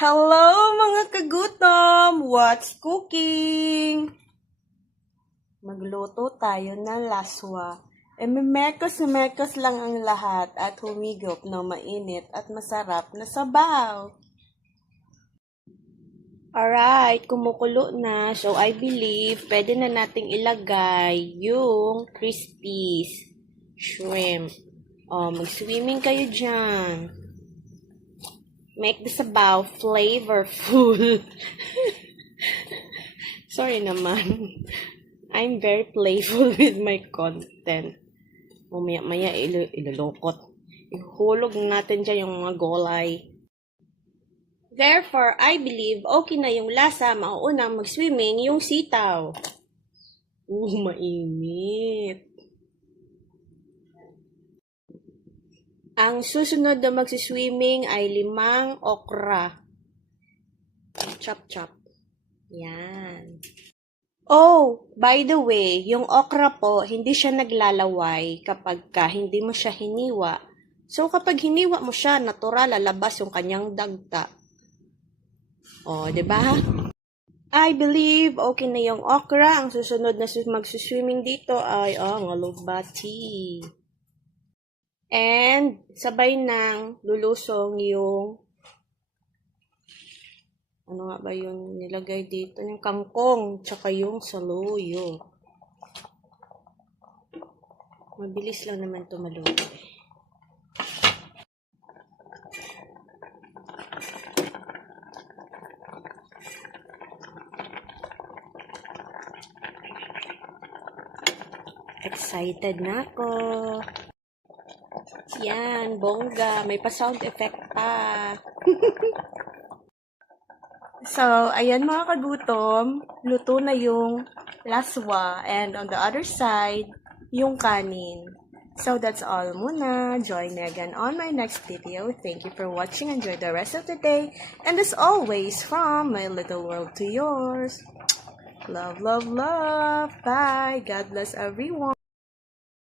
Hello mga kagutom! What's cooking? Magluto tayo ng laswa. Mekos lang ang lahat at humigop ng mainit at masarap na sabaw. Alright, kumukulo na. So, I believe pwede na nating ilagay yung crispies, shrimp. Mag-swimming kayo dyan. Make the sabaw flavorful. Sorry naman. I'm very playful with my content. Maya ilulukot. Ihulog natin dyan yung mga golay. Therefore, I believe okay na yung lasa. Mauunang mag-swimming yung sitaw. Mainit. Ang susunod na magsiswimming ay 5 okra. Chop. Yan. Oh, by the way, yung okra po, hindi siya naglalaway kapag hindi mo siya hiniwa. So, kapag hiniwa mo siya, natural, lalabas yung kanyang dagta. Oh, di ba? I believe okay na yung okra. Ang susunod na magsiswimming dito ay alubati. And, sabay nang lulusong yung, ano nga ba yung nilagay dito? Yung kangkong, tsaka yung saluyo. Mabilis lang naman ito maluto. Excited na ako. Yan, bongga. May pa-sound effect pa. So, ayan mga kagutom. Luto na yung laswa. And on the other side, yung kanin. So, that's all muna. Join me again on my next video. Thank you for watching. Enjoy the rest of the day. And as always, from my little world to yours. Love. Bye. God bless everyone.